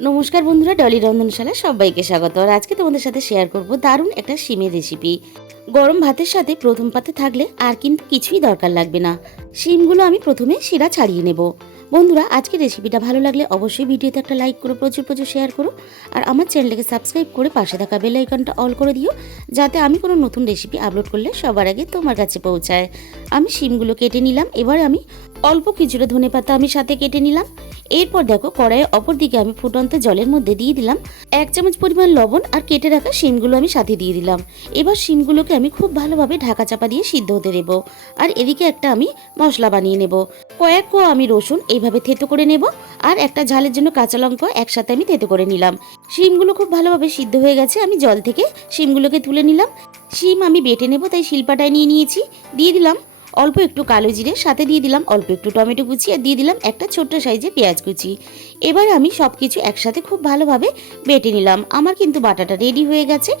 নমস্কার বন্ধুরা, ডলি রন্ধনশালা সবাইকে স্বাগত। আর আজকে তোমাদের সাথে শেয়ার করব দারুণ একটা শিমের রেসিপি। গরম ভাতের সাথে প্রথম পাতে থাকলে আর কিন্তু কিছুই দরকার লাগবে না। শিমগুলো আমি প্রথমে শিরা ছাড়িয়ে নেব। বন্ধুরা, আজকে রেসিপিটা ভালো লাগলে অবশ্যই ভিডিওতে একটা লাইক করো, প্রচুর প্রচুর শেয়ার করো। আর আমার চ্যানেলটাকে সাবস্ক্রাইব করে পাশে থাকা বেল আইকনটা অল করে দিও, যাতে আমি কোনো নতুন রেসিপি আপলোড করলে সবার আগে তোমার কাছে পৌঁছায়। আমি শিমগুলো কেটে নিলাম। এবার আমি অল্প কিছুটা ধনেপাতা আমি সাথে কেটে নিলাম। এরপর দেখো, কড়াইয়ের অপর দিকে আমি ফুটন্ত জলের মধ্যে দিয়ে দিলাম 1 চামচ পরিমাণ লবণ, আর কেটে রাখা শিমগুলো আমি সাথে দিয়ে দিলাম। এবার শিমগুলোকে আমি খুব ভালোভাবে ঢাকা চাপা দিয়ে সিদ্ধ হতে দেব। আর এদিকে একটা আমি মশলা বানিয়ে নেব। কয়েক কোয়া আমি রসুন এইভাবে থেতো করে নেব, আর একটা ঝালের জন্য কাঁচা লঙ্কা একসাথে আমি থেতো করে নিলাম। শিমগুলো খুব ভালোভাবে সিদ্ধ হয়ে গেছে, আমি জল থেকে শিমগুলোকে তুলে নিলাম। শিম আমি বেটে নেব, তাই শিলপাটায় নিয়ে নিয়েছি। দিয়ে দিলাম অল্প একটু কালো জিরে, সাথে দিয়ে দিলাম অল্প একটু টমেটো কুচি, আর দিয়ে দিলাম একটা ছোট্ট সাইজের পেঁয়াজ কুচি। এবার আমি সব কিছু একসাথে খুব ভালোভাবে বেটে নিলাম। আমার কিন্তু বাটাটা রেডি হয়ে গেছে।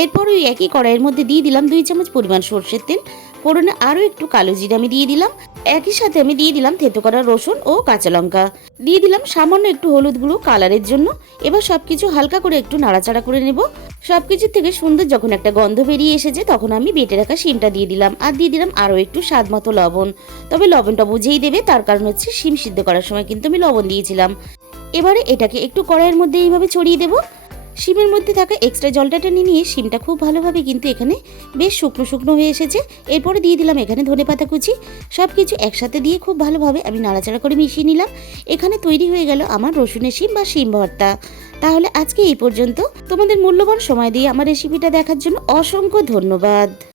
এরপর ওই একই কড়াইয়ের মধ্যে দিয়ে দিলাম 2 চামচ পরিমাণ সর্ষের তেল। ফোড়নে আরও একটু কালো জিরে আমি দিয়ে দিলাম। একই সাথে আমি দিয়ে দিলাম থেতো করা রসুন ও কাঁচা লঙ্কা। দিয়ে দিলাম সামান্য একটু হলুদ গুঁড়ো কালারের জন্য। এবার সবকিছু হালকা করে একটু নাড়াচাড়া করে নেব। সবকিছু থেকে সুন্দর যখন একটা গন্ধ বেরিয়ে এসেছে, তখন আমি বেটে রাখা শিমটা দিয়ে দিলাম, আর দিয়ে দিলাম আরও একটু স্বাদ মতো লবণ। তবে লবণটা বুঝেই দেবে, তার কারণ হচ্ছে শিম সিদ্ধ করার সময় কিন্তু আমি লবণ দিয়েছিলাম। এবারে এটাকে একটু কড়াইয়ের মধ্যে এইভাবে ছড়িয়ে দেব। শিমের মধ্যে থাকা এক্সট্রা জলটা টেনে নিয়ে শিমটা খুব ভালোভাবে কিন্তু এখানে বেশ শুকনো শুকনো হয়ে এসেছে। এরপরে দিয়ে দিলাম এখানে ধনেপাতা কুচি। সব কিছু একসাথে দিয়ে খুব ভালোভাবে আমি নাড়াচাড়া করে মিশিয়ে নিলাম। এখানে তৈরি হয়ে গেল আমার রসুনের শিম বা শিম ভর্তা। তাহলে আজকে এই পর্যন্ত। তোমাদের মূল্যবান সময় দিয়ে আমার রেসিপিটা দেখার জন্য অসংখ্য ধন্যবাদ।